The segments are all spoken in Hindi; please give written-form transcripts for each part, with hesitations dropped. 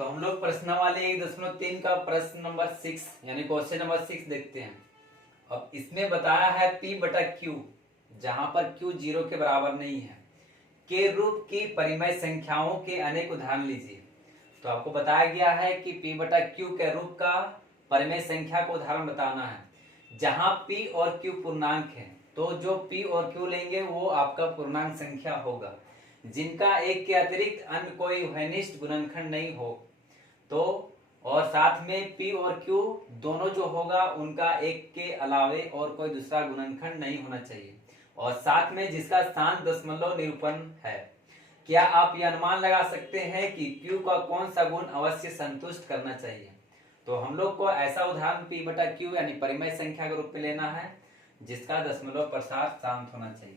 तो हम लोग प्रश्नावली 1.3 का प्रश्न नंबर 6 यानी क्वेश्चन नंबर 6 देखते हैं। अब इसमें बताया है P बटा Q, जहां पर Q 0 के बराबर नहीं है, के रूप की परिमेय संख्याओं के अनेक उदाहरण लीजिए। तो आपको बताया गया है कि P बटा Q के रूप का परिमेय संख्या को उदाहरण बताना है। जहां P और Q पूर्णांक है तो जो P और Q लेंगे वो आपका पूर्णांक संख्या होगा, जिनका एक के अतिरिक्त अन्य कोई घनिष्ठ गुणनखंड नहीं हो। तो और साथ में P और Q दोनों जो होगा उनका एक के अलावे और कोई दूसरा गुणनखंड नहीं होना चाहिए, और साथ में जिसका स्थान दशमलव निरूपण है। क्या आप यह अनुमान लगा सकते हैं कि Q का कौन सा गुण अवश्य संतुष्ट करना चाहिए? तो हम लोग को ऐसा उदाहरण P बटा Q यानी परिमेय संख्या के रूप में लेना है जिसका दशमलव प्रसार शांत होना चाहिए।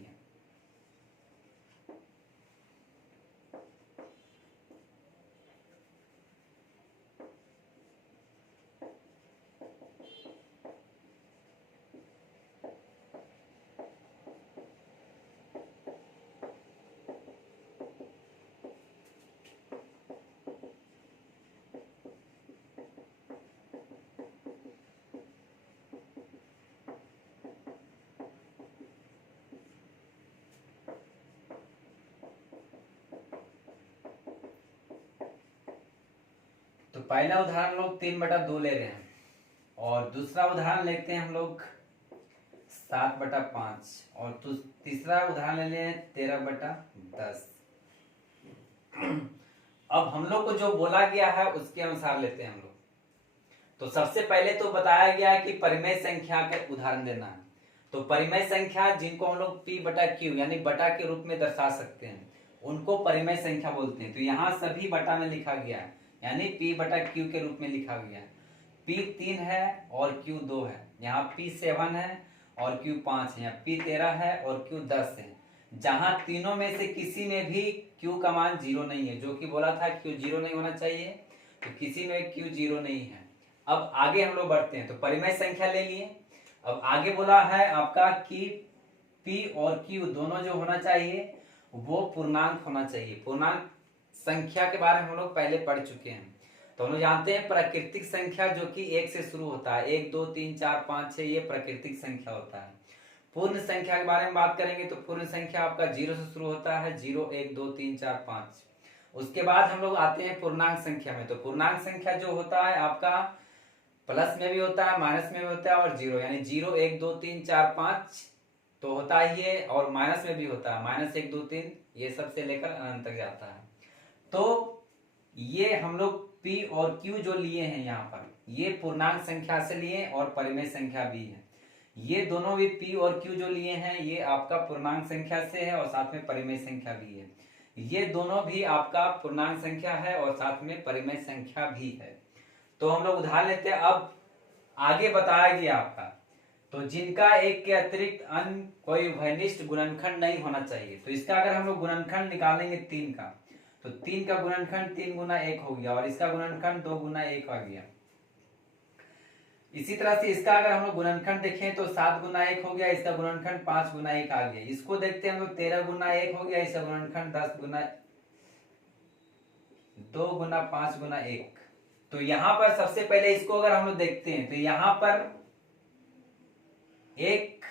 तो पहला उदाहरण लोग 3/2 ले रहे हैं, और दूसरा उदाहरण लेते हैं हम लोग 7/5, और तीसरा उदाहरण ले लें 13/10। अब हम लोग को जो बोला गया है उसके अनुसार लेते हैं हम लोग। तो सबसे पहले तो बताया गया है कि परिमेय संख्या के उदाहरण देना है। तो परिमेय संख्या जिनको हम लोग P बटा Q यानी बटा के रूप में दर्शा सकते हैं उनको परिमेय संख्या बोलते हैं। तो यहाँ सभी बटा में लिखा गया है, यानी P बटा Q के रूप में लिखा गया है। P 3 है और Q 2 है, यहाँ P 7 है और Q 5 है, यहाँ P 13 है और Q 10 है। जहां तीनों में से किसी में भी Q का मान 0 नहीं है, जो कि बोला था Q 0 नहीं होना चाहिए, तो किसी में Q 0 नहीं है। अब आगे हम लोग बढ़ते हैं। तो परिमेय संख्या ले लिए। अब आगे बोला है आपका कि P और Q दोनों जो होना चाहिए वो पूर्णांक होना चाहिए। पूर्णांक संख्या के बारे में हम लोग पहले पढ़ चुके हैं। तो हम लोग जानते हैं प्राकृतिक संख्या जो कि 1 से शुरू होता है, 1 2 3 4 5 6, ये प्राकृतिक संख्या होता है। पूर्ण संख्या के बारे में बात करेंगे तो पूर्ण संख्या आपका 0 से शुरू होता है, 0 1 2 3 4 5। उसके बाद हम लोग आते हैं पूर्णांक संख्या में। तो पूर्णांक संख्या जो होता है आपका प्लस में भी होता है, माइनस में भी होता है, और 0 यानी 0 1 2 3 4 5 तो होता ही है, और माइनस में भी होता है, माइनस 1 2 3 ये सबसे लेकर अनंत तक जाता है। तो ये हम लोग P और Q जो लिए हैं यहाँ पर, ये पूर्णांक संख्या से लिए और परिमेय संख्या भी है। ये दोनों भी P और Q जो लिए हैं ये आपका पूर्णांक संख्या से है और साथ में परिमेय संख्या भी है। ये दोनों भी आपका पूर्णांक संख्या है और साथ में परिमेय संख्या भी है। तो हम लोग उदाहरण लेते हैं। अब आगे बताया गया आपका, तो जिनका एक के अतिरिक्त अन्य कोई घनिष्ठ गुणनखंड नहीं होना चाहिए। तो इसका अगर हम लोग गुणनखंड निकालेंगे 3 का, तो 3 का गुणनखंड 3 गुना 1 हो गया, और इसका गुणनखंड 2 गुना 1 आ गया। इसी तरह से इसका अगर हम लोग गुणनखंड देखें तो 7 गुना 1 हो गया, इसका गुणनखंड 5 गुना 1 आ गया। इसको देखते हैं हम लोग 13 गुना 1 हो गया, इसका गुणनखंड 10 गुना 2 गुना 5 गुना 1। तो यहां पर सबसे पहले इसको अगर हम लोग देखते हैं तो यहां पर एक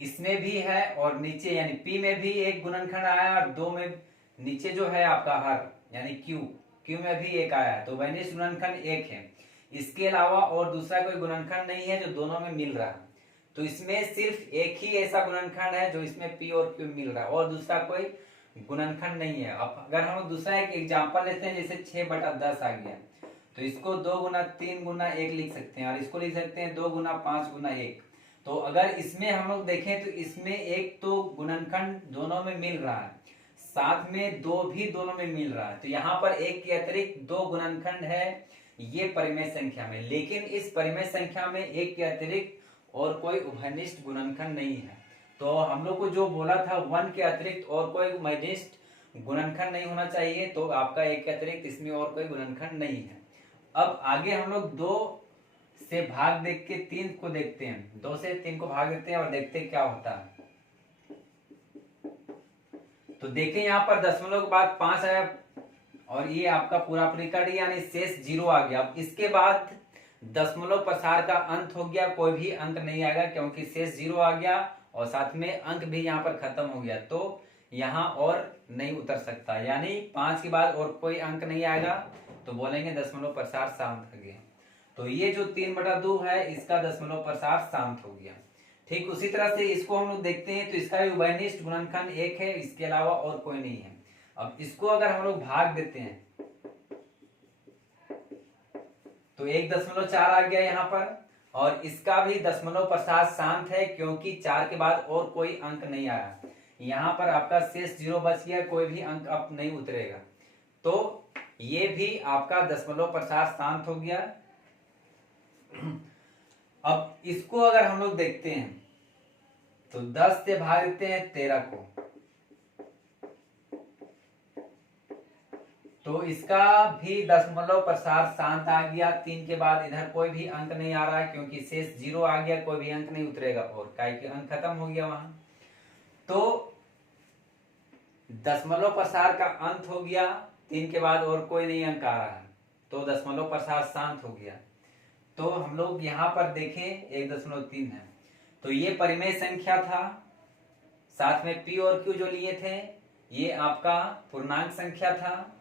इसमें भी है और नीचे यानी P में भी एक गुणनखंड आया, और 2 में नीचे जो है आपका हर यानी Q में भी एक आया है। तो घनिष्ठ गुणनखंड 1 है। इसके अलावा और दूसरा कोई गुणनखंड नहीं है जो दोनों में मिल रहा है। तो इसमें सिर्फ एक ही ऐसा गुणनखंड है जो इसमें P और Q मिल रहा है, और दूसरा कोई गुणनखंड नहीं है। अब अगर हम दूसरा एक एग्जाम्पल लेते हैं, जैसे 6/10 आ गया, तो इसको 2 गुना 3 गुना 1 लिख सकते हैं, और इसको लिख सकते हैं 2 गुना 5 गुना 1। तो अगर इसमें हम लोग देखें तो इसमें एक तो गुणनखंड दोनों में मिल रहा है, साथ में 2 भी दोनों में मिल रहा है। तो यहाँ पर एक के अतिरिक्त 2 गुणनखंड है ये परिमेय संख्या में, लेकिन इस परिमेय संख्या में एक के अतिरिक्त और कोई उभयनिष्ठ गुणनखंड नहीं है। तो हम लोग को जो बोला था 1 के अतिरिक्त और कोई उभयनिष्ठ गुणनखंड नहीं होना चाहिए, तो आपका एक के अतिरिक्त इसमें और कोई गुणनखंड नहीं है। अब आगे हम लोग 2 से भाग देख के 3 को देखते हैं, 2 से 3 को भाग देते हैं और देखते हैं क्या होता है। तो देखें यहाँ पर दशमलव के बाद 5 आया और ये आपका पूरा पूरी कट गया, यानी शेष 0 आ गया। अब इसके बाद दशमलव प्रसार का अंत हो गया, कोई भी अंक नहीं आएगा क्योंकि शेष 0 आ गया और साथ में अंक भी यहाँ पर खत्म हो गया, तो यहाँ और नहीं उतर सकता, यानी 5 के बाद और कोई अंक नहीं आएगा, तो बोलेंगे दशमलव प्रसार शांत हो गया। तो ये जो 3/2 है इसका दशमलव प्रसार शांत हो गया। ठीक उसी तरह से इसको हम लोग देखते हैं, तो इसका भी उभयनिष्ठ गुणनखंड 1 है, इसके अलावा और कोई नहीं है। अब इसको अगर हम लोग भाग देते हैं तो 1.4 आ गया यहाँ पर, और इसका भी दशमलव प्रसार शांत है क्योंकि 4 के बाद और कोई अंक नहीं आया। यहाँ पर आपका शेष 0 बच गया, कोई भी अंक अब नहीं उतरेगा, तो ये भी आपका दशमलव प्रसार शांत हो गया। अब इसको अगर हम लोग देखते हैं तो 10 से भाग देते हैं 13 को, तो इसका भी दशमलव प्रसार शांत आ गया। 3 के बाद इधर कोई भी अंक नहीं आ रहा है क्योंकि शेष 0 आ गया, कोई भी अंक नहीं उतरेगा और काई के अंक खत्म हो गया वहां, तो दशमलव प्रसार का अंत हो गया। 3 के बाद और कोई नहीं अंक आ रहा है, तो दशमलव प्रसार शांत हो गया। तो हम लोग यहाँ पर देखें 1.3 है, तो ये परिमेय संख्या था, साथ में P और Q जो लिए थे ये आपका पूर्णांक संख्या था,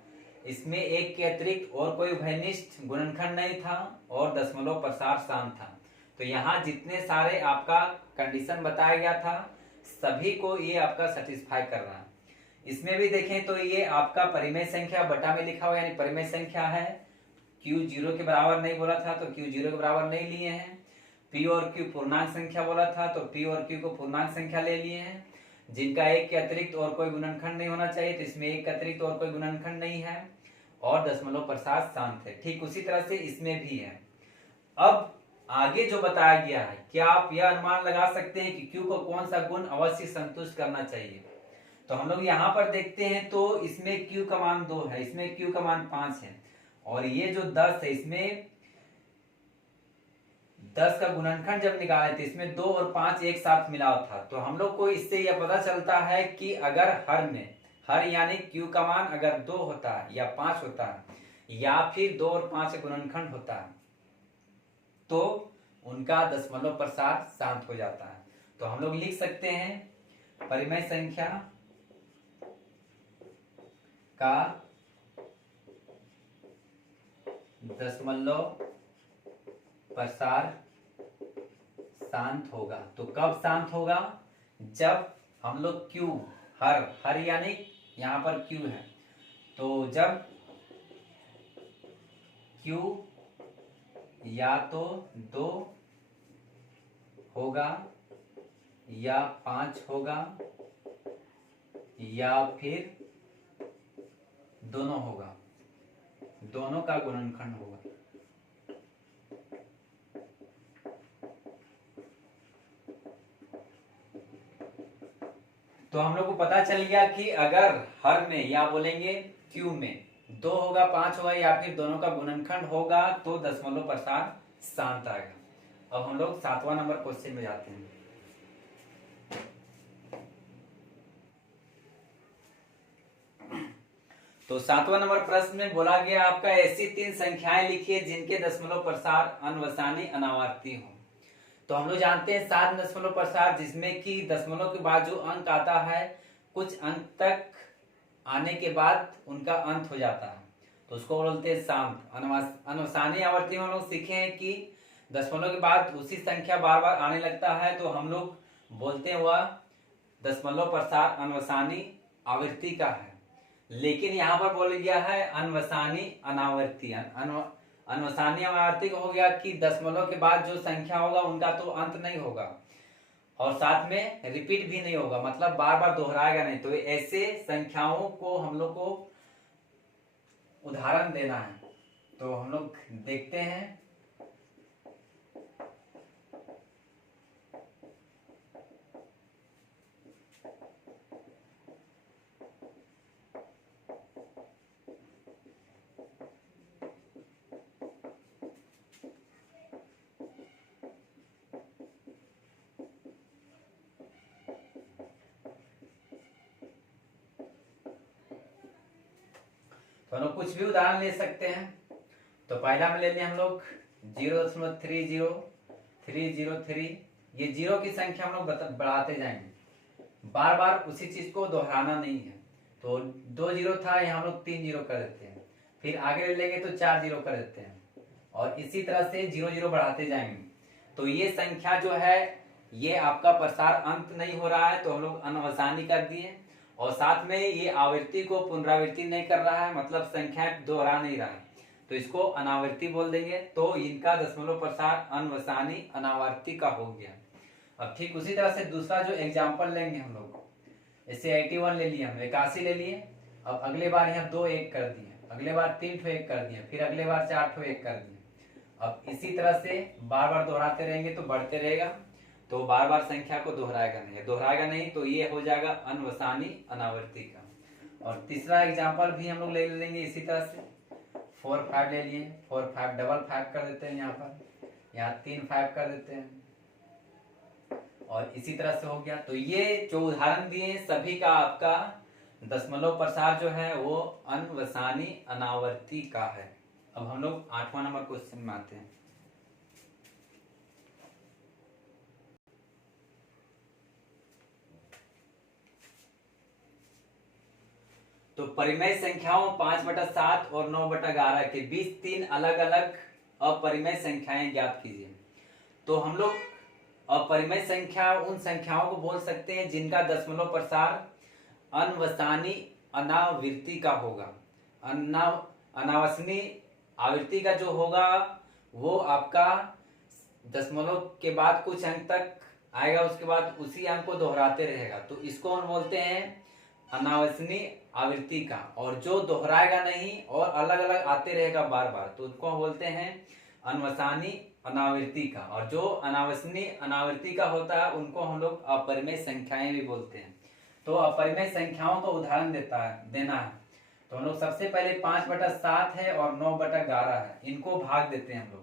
इसमें 1 के अतिरिक्त और कोई उभयनिष्ठ गुणनखंड नहीं था और दशमलव प्रसार शांत था। तो यहाँ जितने सारे आपका कंडीशन बताया गया था सभी को ये आपका सेटिस्फाई कर रहा है। इसमें भी देखें तो ये आपका परिमेय संख्या बटा में लिखा हुआ, यानी परिमेय संख्या है। Q 0 के बराबर नहीं बोला था तो Q 0 के बराबर नहीं लिए हैं। P और Q पूर्णांक संख्या बोला था तो P और Q को पूर्णांक संख्या ले लिए हैं, जिनका 1 के अतिरिक्त और कोई गुणनखंड नहीं होना चाहिए, तो इसमें 1 के अतिरिक्त और कोई गुणनखंड नहीं है और दशमलव प्रसार शांत है। ठीक उसी तरह से इसमें भी है। अब आगे जो बताया गया है, क्या आप यह अनुमान लगा सकते हैं कि Q को कौन सा गुण अवश्य संतुष्ट करना चाहिए? तो हम लोग यहाँ पर देखते हैं तो इसमें Q का मान 2 है, इसमें Q का मान 5 है और ये जो 10 है इसमें 10 का गुणनखंड जब निकाले थे इसमें 2 और 5 एक साथ मिला था, तो हम लोग को इससे यह पता चलता है कि अगर हर में हर यानी Q का मान अगर 2 होता है या 5 होता है या फिर 2 और 5 का गुणनखंड होता है तो उनका दशमलव प्रसार शांत हो जाता है। तो हम लोग लिख सकते हैं परिमेय संख्या का दशमलव प्रसार शांत होगा। तो कब शांत होगा? जब हम लोग Q हर यानी यहाँ पर Q है, तो जब Q या तो 2 होगा या 5 होगा या फिर दोनों होगा, दोनों का गुणनखंड होगा। तो हम लोग को पता चल गया कि अगर हर में या बोलेंगे Q में 2 होगा 5 होगा या फिर दोनों का गुणनखंड होगा तो दशमलव प्रसार शांत आएगा। अब हम लोग 7वां नंबर क्वेश्चन में जाते हैं। तो 7वां नंबर प्रश्न में बोला गया आपका ऐसी 3 संख्याएं लिखिए जिनके दशमलव प्रसार अनवसानी अनावर्ती हो। तो हम लोग जानते हैं 7 दशमलव प्रसार, जिसमें कि दशमलव के बाद जो अंक आता है कुछ अंक तक आने के बाद उनका अंत हो जाता है, तो उसको बोलते हैं शांत। अनवसानी आवर्ती में हम लोग सीखे हैं कि दशमलव के बाद उसी संख्या बार बार आने लगता है, तो हम लोग बोलते हैं वह दशमलव प्रसार अनवसानी आवृत्ति का है। लेकिन यहाँ पर बोल गया है अनवसानी अनावर्ती। अनवसानी अनावर्ती हो गया कि दशमलव के बाद जो संख्या होगा उनका तो अंत नहीं होगा और साथ में रिपीट भी नहीं होगा, मतलब बार बार दोहराएगा नहीं। तो ऐसे संख्याओं को हम लोग को उदाहरण देना है, तो हम लोग देखते हैं। तो हम लोग कुछ भी उदाहरण ले सकते हैं। तो पहला में ले लिया हम लोग 0.30303। ये जीरो की संख्या हम लोग बढ़ाते जाएंगे, बार बार उसी चीज को दोहराना नहीं है। तो 2 जीरो था, यहाँ हम लोग 3 जीरो कर देते हैं, फिर आगे ले लेंगे तो 4 जीरो कर देते हैं, और इसी तरह से 0 0 बढ़ाते जाएंगे। तो ये संख्या जो है ये आपका प्रसार अंत नहीं हो रहा है, तो हम लोग अनवसानी कर दिए, और साथ में ये आवृत्ति को पुनरावृत्ति नहीं कर रहा है, मतलब संख्याएं दोहरा नहीं रहा है, तो इसको अनावर्ती बोल देंगे। तो इनका दशमलव प्रसार अनवसानी अनावर्ती का हो गया। अब ठीक उसी तरह से दूसरा जो एग्जाम्पल लेंगे हम लोग, जैसे 81 ले लिया, हम 81 ले लिए। अब अगले बार यहाँ 2 1 कर दिए, अगले बार 3 ठो 1 कर दिए, फिर अगले बार 4 ठो 1 कर दिए। अब इसी तरह से बार बार दोहराते रहेंगे तो बढ़ते रहेगा, तो बार बार संख्या को दोहराएगा नहीं, तो ये हो जाएगा अनवसानी अनावर्ती का। और तीसरा एग्जाम्पल भी हम लोग ले लेंगे इसी तरह से। 4 5 ले लिए, 4 5 डबल 5 कर देते हैं, यहाँ 3 5 कर देते हैं, और इसी तरह से हो गया। तो ये जो उदाहरण दिए सभी का आपका दशमलव प्रसार जो है वो अनवसानी अनावर्ती का है। अब हम लोग 8वां नंबर क्वेश्चन में आते हैं। तो परिमेय संख्याओं 5/7 और 9/11 के बीच 3 अलग अलग अपरिमेय संख्याएं ज्ञात कीजिए। तो हम लोग अपरिमेय संख्या उन संख्याओं को बोल सकते हैं जिनका दशमलव प्रसार अनवसानी अनावृत्ति का होगा। अनावसनी आवृत्ति का जो होगा वो आपका दशमलव के बाद कुछ अंक तक आएगा, उसके बाद उसी अंक को दोहराते रहेगा, तो इसको हम बोलते हैं अनावसनी आवृत्ति का। और जो दोहराएगा नहीं और अलग अलग आते रहेगा बार बार, तो उसको हम बोलते हैं अनवसानी अनावृत्ति का। और जो अनावसनी अनावृत्ति का होता है उनको हम लोग अपरिमेय संख्याएं भी बोलते हैं। तो अपरिमेय संख्याओं का उदाहरण देना है। तो हम लोग सबसे पहले 5/7 है और 9/11 है, इनको भाग देते हैं हम लोग।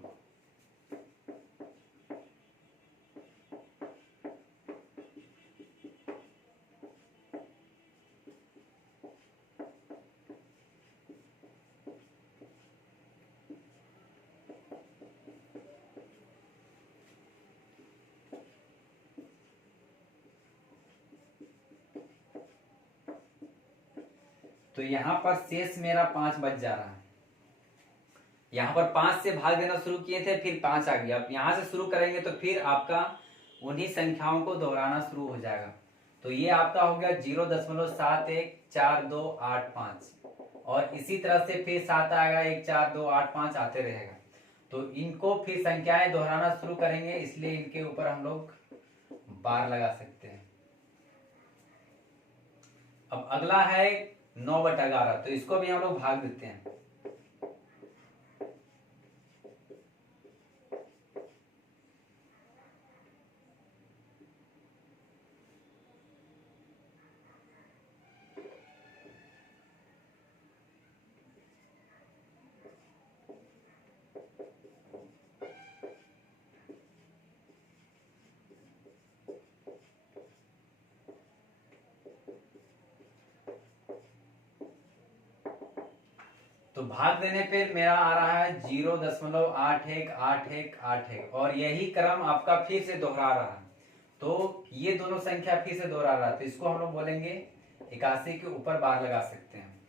तो यहाँ पर शेष मेरा 5 बच जा रहा है। यहाँ पर 5 से भाग देना शुरू किए थे, फिर 5 आ गया। अब यहाँ से शुरू करेंगे तो फिर आपका उन्हीं संख्याओं को दोहराना शुरू हो जाएगा। तो ये आपका हो गया 0.714285, और इसी तरह से फिर 7 आएगा, 14285 आते रहेगा। तो इनको फिर संख्याएं दोहराना शुरू करेंगे, इसलिए इनके ऊपर हम लोग बार लगा सकते हैं। अब अगला है 9/11, तो इसको भी हम लोग भाग देते हैं। तो भाग देने पे मेरा आ रहा है 0.818181, और यही क्रम आपका फिर से दोहरा रहा है। तो ये दोनों संख्या फिर से दोहरा रहा है, तो इसको हम लोग बोलेंगे 81 के ऊपर बार लगा सकते हैं।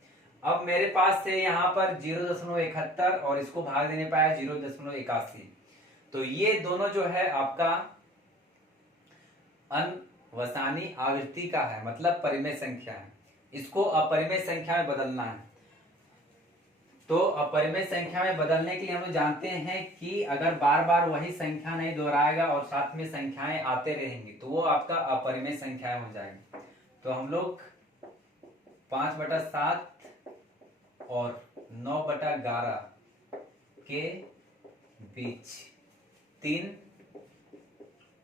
अब मेरे पास से यहाँ पर 0.71 और इसको भाग देने पाया 0.81, तो ये दोनों जो है आपका अनवसानी आवृत्ति का है, मतलब परिमेय संख्या है। इसको अपरिमेय संख्या में बदलना है। तो अपरिमेय संख्या में बदलने के लिए हम लोग जानते हैं कि अगर बार बार वही संख्या नहीं दोहराएगा और साथ में संख्याएं आते रहेंगी तो वो आपका अपरिमेय संख्याएं हो जाएगी। तो हम लोग 5/7 और 9/11 के बीच 3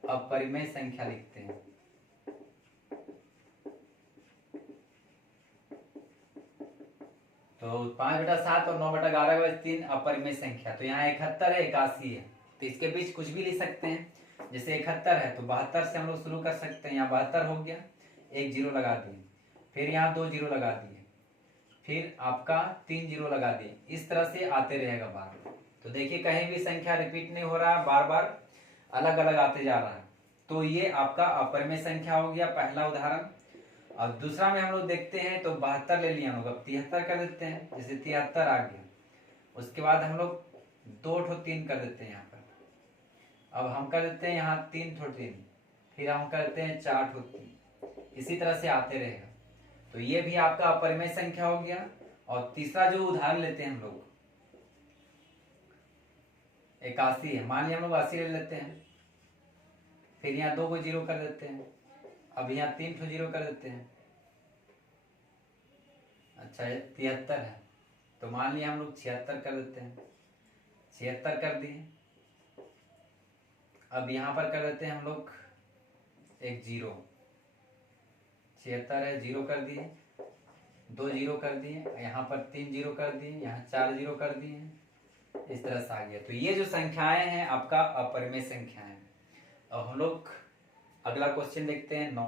अपरिमेय संख्या लिखते हैं। तो 5/7 और 9/11 के 3 अपरिमेय संख्या। तो यहाँ 71 है, 81 है, तो इसके बीच कुछ भी लिख सकते हैं। जैसे 71 है तो 72 से हम लोग शुरू कर सकते हैं। यहाँ 72 हो गया, 1 0 लगा दिए, फिर यहाँ 2 0 लगा दिए, फिर आपका 3 जीरो लगा दिए, इस तरह से आते रहेगा बार। तो देखिए कहीं भी संख्या रिपीट नहीं हो रहा है, बार बार अलग अलग आते जा रहा है। तो ये आपका अपरिमेय संख्या हो गया पहला उदाहरण। अब दूसरा में हम लोग देखते हैं तो 72 ले लिया हम लोग, अब 73 कर देते हैं, जैसे 73 आ गया। उसके बाद हम लोग 2 ठो 3 कर देते हैं यहाँ पर, अब हम कर देते हैं यहाँ 3 ठो 3, फिर हम करते हैं 4 ठो 3, इसी तरह से आते रहेगा। तो ये भी आपका अपरिमेय संख्या हो गया। और तीसरा जो उदाहरण लेते हैं हम लोग 81 है, मान लिया हम लोग 80 ले लेते हैं, फिर यहाँ 2 को 0 कर देते हैं, अब यहाँ 3 ठो 0 कर देते हैं। अच्छा 73 है, तो मान लिया हम लोग 76 कर देते हैं, 76 कर दिए। अब यहाँ पर कर देते हैं हम लोग एक 0, 76 है, 0 कर दिए, 2 0 कर दिए, यहाँ पर 3 0 कर दिए, यहाँ 4 0 कर दिए, इस तरह से आ गया। तो ये जो संख्याएं हैं आपका अपरिमेय संख्याएं हैं। अब हम लोग अगला क्वेश्चन देखते हैं 9।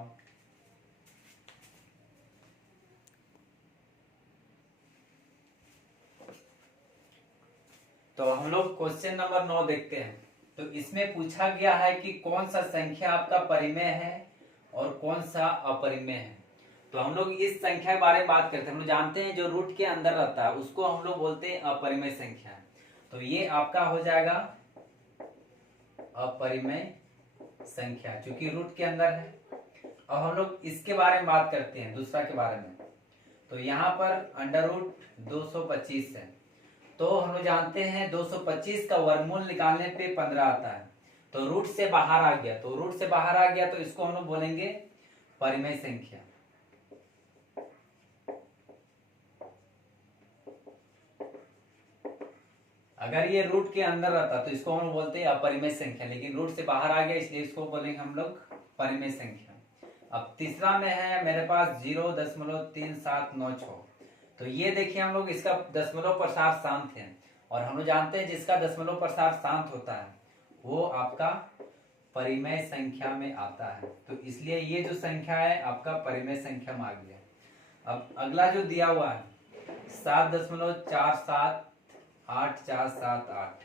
तो हम लोग क्वेश्चन नंबर 9 देखते हैं। तो इसमें पूछा गया है कि कौन सा संख्या आपका परिमेय है और कौन सा अपरिमेय है। तो हम लोग इस संख्या के बारे में बात करते हैं। हम लोग जानते हैं जो रूट के अंदर रहता है उसको हम लोग बोलते हैं अपरिमेय संख्या। तो ये आपका हो जाएगा अपरिमेय संख्या, क्योंकि रूट के अंदर है। अब हम लोग इसके बारे में बात करते हैं, दूसरा के बारे में। तो यहाँ पर अंडर रूट 225 है, तो हम लोग जानते हैं 225 का वर्गमूल निकालने पे 15 आता है। तो रूट से बाहर आ गया, तो रूट से बाहर आ गया तो इसको हम लोग बोलेंगे परिमेय संख्या। अगर ये रूट के अंदर रहता तो इसको हम बोलते हैं अपरिमेय संख्या, लेकिन रूट से बाहर आ गया इसलिए इसको बोलेंगे हम लोग परिमेय संख्या। अब तीसरा में है मेरे पास 0.3796। तो ये देखिए हम लोग इसका दशमलव प्रसार शांत है, और हम लोग जानते हैं जिसका दशमलव प्रसार शांत होता है वो आपका परिमेय संख्या में आता है। तो इसलिए ये जो संख्या है आपका परिमेय संख्या में आ गया। अब अगला जो दिया हुआ है 7.478478,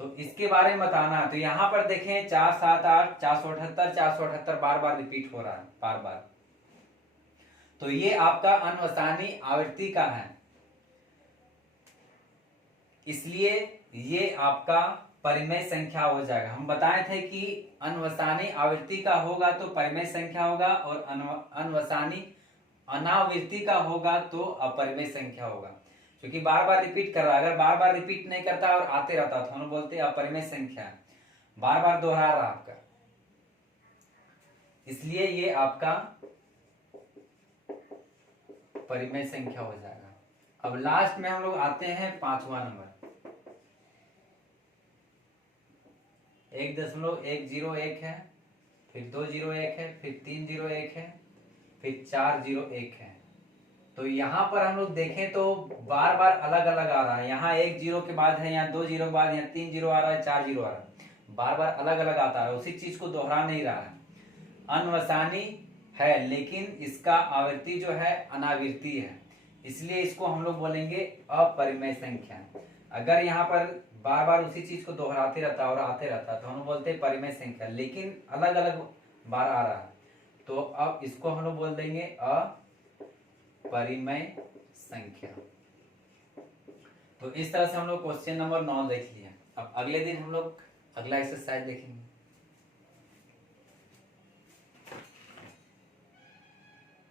तो इसके बारे में बताना है। तो यहाँ पर देखें 478 478 478 बार बार रिपीट हो रहा है बार बार। तो ये आपका अनवसानी आवृत्ति का है, इसलिए ये आपका परिमेय संख्या हो जाएगा। हम बताए थे कि अनवसानी आवृत्ति का होगा तो परिमेय संख्या होगा, और अनवसानी अनावृत्ति का होगा तो अपरिमेय संख्या होगा, क्योंकि बार बार रिपीट कर रहा है। अगर बार बार रिपीट नहीं करता और आते रहता तो हम बोलते हैं अपरिमेय संख्या, बार बार दोहरा रहा आपका, इसलिए ये आपका परिमेय संख्या हो जाएगा। अब लास्ट में हम लोग आते हैं 5वां नंबर 1.101 है, फिर 201 है, फिर 301 है, फिर 401 है। तो यहाँ पर हम लोग देखें तो बार बार अलग अलग आ रहा है। यहाँ 1 0 के बाद है, यहाँ 2 0 के बाद, यहाँ 3 0 आ रहा है, 4 0 आ रहा है, बार बार अलग अलग आता है, उसी चीज को दोहरा नहीं रहा है। अनवसानी है लेकिन इसका आवृत्ति जो है अनावृत्ति है, इसलिए इसको हम लोग बोलेंगे अपरिमेय संख्या। अगर यहाँ पर बार बार उसी चीज को दोहराते रहता और आते रहता तो हम बोलते हैं परिमेय संख्या, लेकिन अलग अलग बार आ रहा है तो अब इसको हम लोग बोल देंगे अपरिमेय संख्या। तो इस तरह से हम लोग क्वेश्चन नंबर 9 देख लिया। अब अगले दिन हम लोग अगला एक्सरसाइज देखेंगे।